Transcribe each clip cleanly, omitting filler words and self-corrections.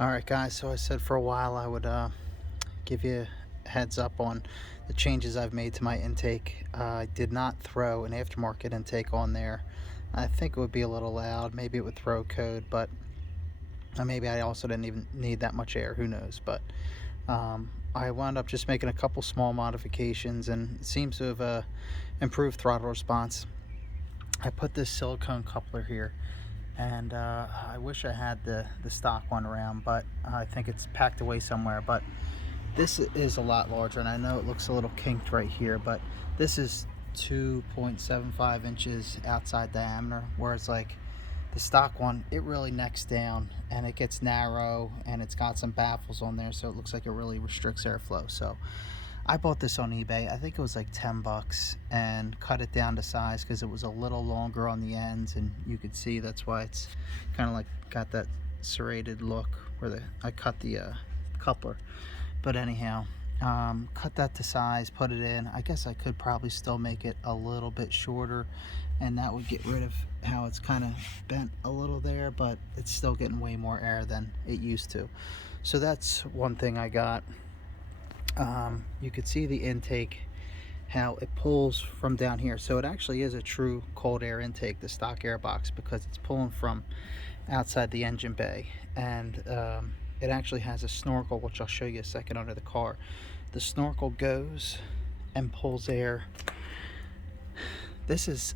Alright guys, so I said for a while I would give you a heads up on the changes I've made to my intake. I did not throw an aftermarket intake on there. I think it would be a little loud, maybe it would throw code, but maybe I also didn't even need that much air, who knows. But I wound up just making a couple small modifications, and it seems to have improved throttle response. I put this silicone coupler here, and I wish I had the stock one around, but I think it's packed away somewhere. But this is a lot larger, and I know it looks a little kinked right here, but this is 2.75 inches outside diameter, whereas like the stock one, it really necks down and it gets narrow, and it's got some baffles on there, so it looks like it really restricts airflow. So I bought this on eBay. I think it was like 10 bucks, and cut it down to size because it was a little longer on the ends, and you could see that's why it's kind of like got that serrated look where I cut the coupler. But anyhow, cut that to size, put it in. I guess I could probably still make it a little bit shorter, and that would get rid of how it's kind of bent a little there, but it's still getting way more air than it used to. So that's one thing I got. You could see the intake, how it pulls from down here. So it actually is a true cold air intake, the stock air box, because it's pulling from outside the engine bay. And it actually has a snorkel, which I'll show you a second, under the car. The snorkel goes and pulls air. This is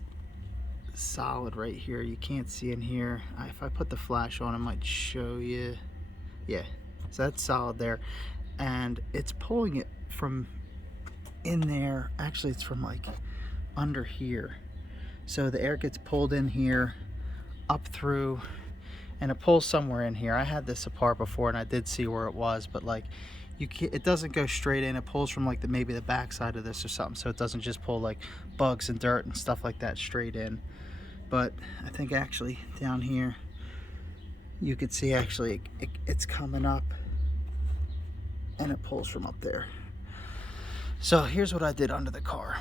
solid right here. You can't see in here. If I put the flash on, I might show you. Yeah, so that's solid there. And it's pulling it from in there. Actually, it's from like under here. So the air gets pulled in here, up through, and it pulls somewhere in here. I had this apart before and I did see where it was, but like it doesn't go straight in. It pulls from like maybe the back side of this or something, so it doesn't just pull like bugs and dirt and stuff like that straight in. But I think actually down here you could see actually it's coming up, and it pulls from up there. So here's what I did under the car.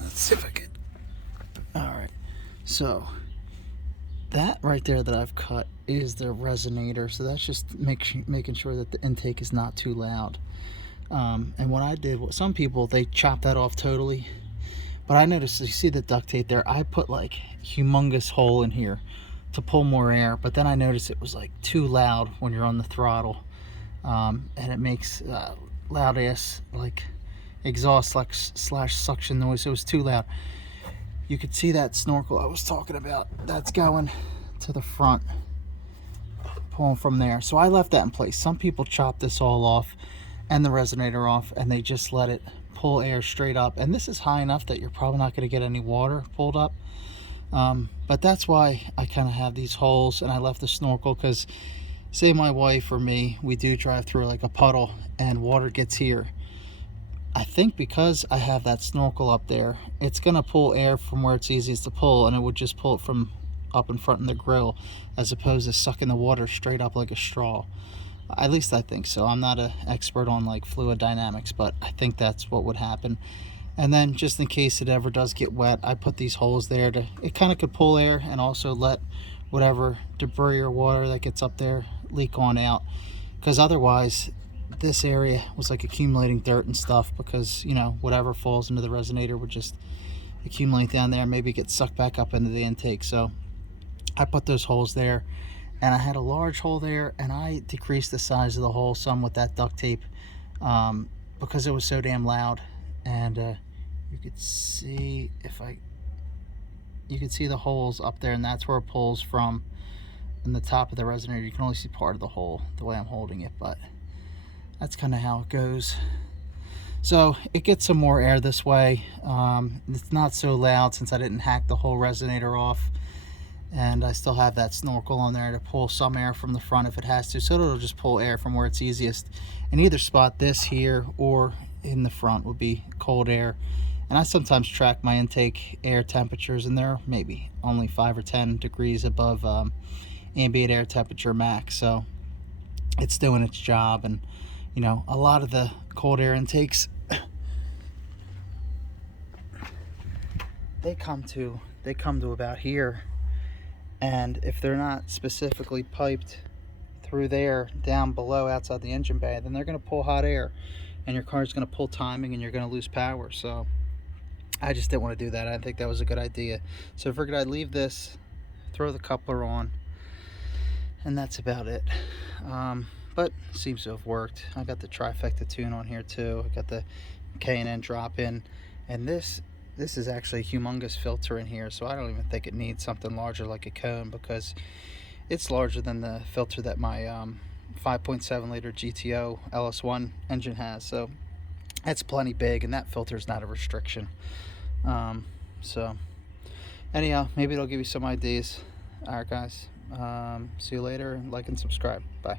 Let's see if I could. All right, so that right there that I've cut is the resonator. So that's just making sure that the intake is not too loud. And what I did, some people, they chop that off totally, but I noticed, you see the duct tape there, I put like humongous hole in here to pull more air, but then I noticed it was like too loud when you're on the throttle, and it makes loud ass like exhaust slash suction noise. So it was too loud. You could see that snorkel I was talking about, that's going to the front, pulling from there. So I left that in place. Some people chop this all off and the resonator off, and they just let it pull air straight up. And this is high enough that you're probably not going to get any water pulled up. But that's why I kind of have these holes, and I left the snorkel, because say my wife or me, we do drive through like a puddle and water gets here. I think because I have that snorkel up there, it's going to pull air from where it's easiest to pull, and it would just pull it from up in front in the grill, as opposed to sucking the water straight up like a straw. At least I think so. I'm not an expert on like fluid dynamics, but I think that's what would happen. And then just in case it ever does get wet, I put these holes there to, it kind of could pull air and also let whatever debris or water that gets up there leak on out, because otherwise this area was like accumulating dirt and stuff, because you know, whatever falls into the resonator would just accumulate down there, maybe get sucked back up into the intake. So I put those holes there, and I had a large hole there, and I decreased the size of the hole some with that duct tape, because it was so damn loud. And you could see, you could see the holes up there, and that's where it pulls from. In the top of the resonator, you can only see part of the hole the way I'm holding it, but that's kind of how it goes. So it gets some more air this way. It's not so loud since I didn't hack the whole resonator off, and I still have that snorkel on there to pull some air from the front if it has to. So it'll just pull air from where it's easiest. In either spot, this here or in the front, would be cold air. And I sometimes track my intake air temperatures, and they're maybe only 5 or 10 degrees above ambient air temperature max. So it's doing its job. And you know, a lot of the cold air intakes, they come to about here, and if they're not specifically piped through there down below outside the engine bay, then they're going to pull hot air, and your car's going to pull timing, and you're going to lose power. So I just didn't want to do that. I didn't think that was a good idea. So I figured I'd leave this, throw the coupler on, and that's about it. But it seems to have worked. I got the trifecta tune on here too. I got the K&N drop in, and this is actually a humongous filter in here, so I don't even think it needs something larger like a cone, because it's larger than the filter that my 5.7 liter GTO LS1 engine has. So that's plenty big, and that filter is not a restriction. So anyhow, maybe it'll give you some ideas. Alright guys, see you later, and like and subscribe. Bye.